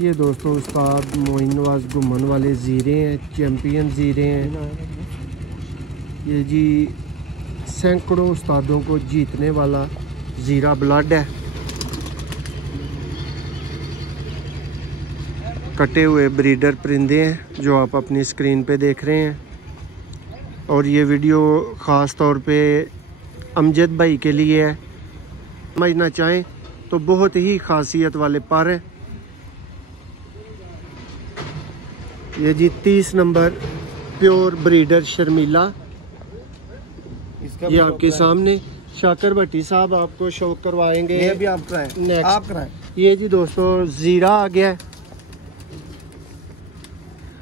ये दोस्तों उस्ताद मोइन नवाज घुमन वाले ज़ीरे हैं, चैम्पियन ज़ीरे हैं। ये जी सैकड़ों उस्तादों को जीतने वाला ज़ीरा ब्लड है। कटे हुए ब्रीडर परिंदे हैं जो आप अपनी स्क्रीन पे देख रहे हैं। और ये वीडियो ख़ास तौर पे अमजद भाई के लिए है। समझना चाहें तो बहुत ही खासियत वाले पर है। ये जी 30 नंबर प्योर ब्रीडर शर्मिला, ये आपके सामने शाकर भट्टी साहब आपको शो करवाएंगे। ये भी आप कराएं, आप कराएं। ये जी दोस्तों ज़ीरा आ गया है।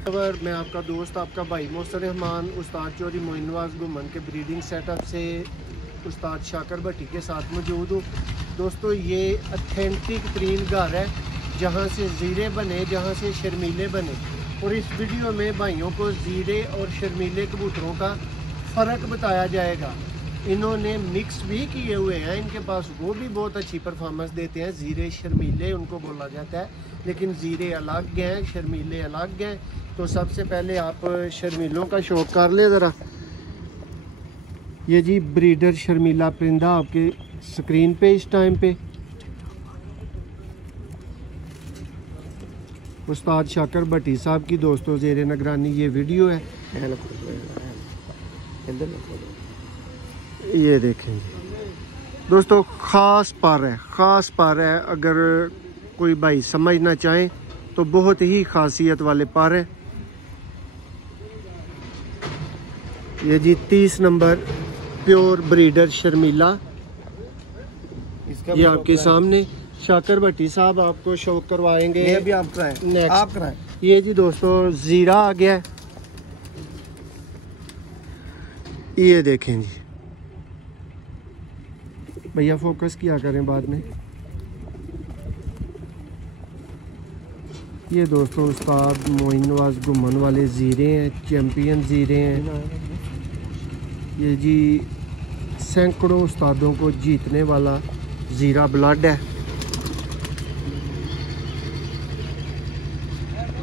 मैं आपका दोस्त, आपका भाई मोहसिन रहमान उस्ताद चौधरी मोइन नवाज घुमन के ब्रीडिंग सेटअप से उस्ताद शाकर भट्टी के साथ मौजूद हूँ। दोस्तों ये अथेंटिक तरीन घर है जहाँ से ज़ीरे बने, जहाँ से शर्मीले बने। और इस वीडियो में भाइयों को ज़ीरे और शर्मीले कबूतरों का फ़र्क बताया जाएगा। इन्होंने मिक्स भी किए हुए हैं, इनके पास वो भी बहुत अच्छी परफॉर्मेंस देते हैं। ज़ीरे शर्मीले उनको बोला जाता है, लेकिन ज़ीरे अलग हैं, शर्मीले अलग हैं। तो सबसे पहले आप शर्मीलों का शौक कर ले ज़रा। ये जी ब्रीडर शर्मीला परिंदा आपके स्क्रीन पे इस टाइम पे उस्ताद शाकर भट्टी साहब की दोस्तों ज़ेरे निगरानी ये वीडियो है। ये देखें दोस्तों, ख़ास पर है। अगर कोई भाई समझना चाहें तो बहुत ही खासियत वाले पर है। ये जी 30 नंबर प्योर ब्रीडर शर्मिला, ये आपके सामने शाकर भट्टी साहब आपको शो करवाएंगे। ये भी आप कराएं, आप कराएं। ये जी दोस्तों ज़ीरा आ गया है। ये देखें जी भैया, फोकस किया करें बाद में। ये दोस्तों उस्ताद मोइन नवाज घुमन वाले ज़ीरे हैं, चैम्पियन ज़ीरे हैं। ये जी सैकड़ों उस्तादों को जीतने वाला ज़ीरा ब्लड है।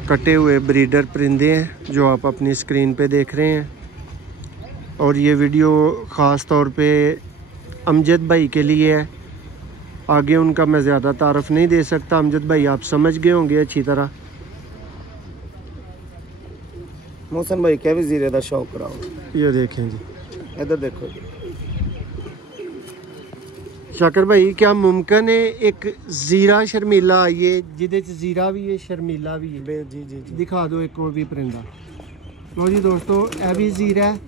कटे हुए ब्रीडर परिंदे हैं जो आप अपनी स्क्रीन पे देख रहे हैं। और ये वीडियो ख़ास तौर पे अमजद भाई के लिए है। आगे उनका मैं ज़्यादा तारफ़ नहीं दे सकता। अमजद भाई आप समझ गए होंगे अच्छी तरह। मोहसिन भाई क्या भी ज़ीरे का शौक कराओ। ये देखें जी, इधर देखो जी। शाकर भाई क्या मुमकिन है एक ज़ीरा शर्मीला आइए जिदे ज़ीरा भी है शर्मीला भी है? जी जी जी, दिखा दो एक और भी परिंदा। लो जी दोस्तों, यह भी ज़ीरा है।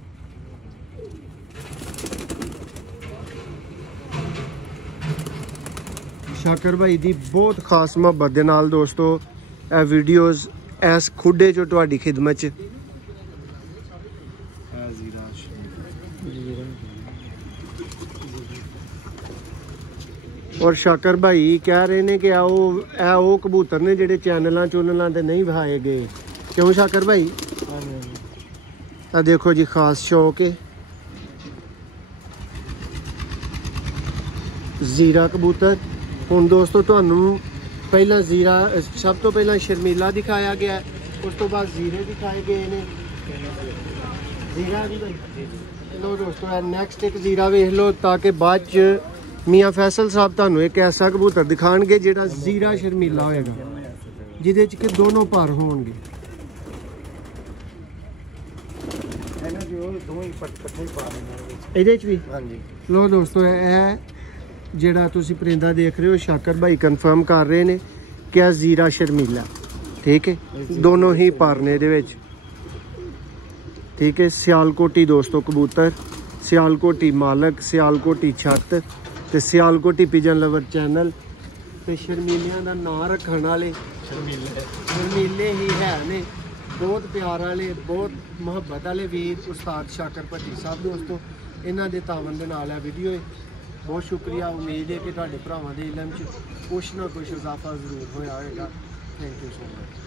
शाकर भाई दी बहुत खास मुहब्बत दे नाल दोस्तों ए वीडियोज़ ऐस खुडे जो तुहाडी खिदमत च। और शाकर भाई कह रहे ने कि वो कबूतर ने जेडे चैनलों चूनलों ते नहीं विखाए गए, क्यों शाकर भाई? आ देखो जी खास शौक है ज़ीरा कबूतर। हुण दोस्तों तुहानू पहला ज़ीरा, सब तो पहला शर्मीला दिखाया गया है, उस तो बाद ज़ीरे दिखाए गए ने। ज़ीरा भी भाई लो दोस्तों, नैक्सट एक ज़ीरा वेख लो ताकि बाद च मियाँ फैसल साहब तुहानू एक ऐसा कबूतर दिखाएंगे जिहड़ा ज़ीरा शर्मीला होएगा, जिहदे च कि दोनों पर होणगे। ਇਹਦੇ ਚ ਵੀ ਹਾਂਜੀ। ਲੋ ਦੋਸਤੋ ਇਹ ਜਿਹੜਾ ਤੁਸੀਂ ਪਰਿੰਦਾ ਦੇਖ ਰਹੇ ਹੋ शाकर भाई कन्फर्म कर रहे ने कि ਇਹ ज़ीरा शर्मीला, ठीक है, दोनों ही पर ने ਇਹਦੇ ਵਿੱਚ, ठीक है। सियालकोटी दोस्तों कबूतर, सियालकोटी मालक, सियालकोटी छत ते सियालकोटी पिजन लवर चैनल ते शर्मीलियां दा नाम रखण वाले शर्मीले ही है ने। बहुत प्यार वाले, बहुत मुहब्बत वाले वीर उस्ताद शाकर भट्टी साहब दोस्तों, इन्हां दे तावन दे नाल है वीडियो। बहुत शुक्रिया, उम्मीद है कि तुहाडे भरावां दे इलम च कुछ ना कुछ इजाफा जरूर होया होएगा। Thank you so much.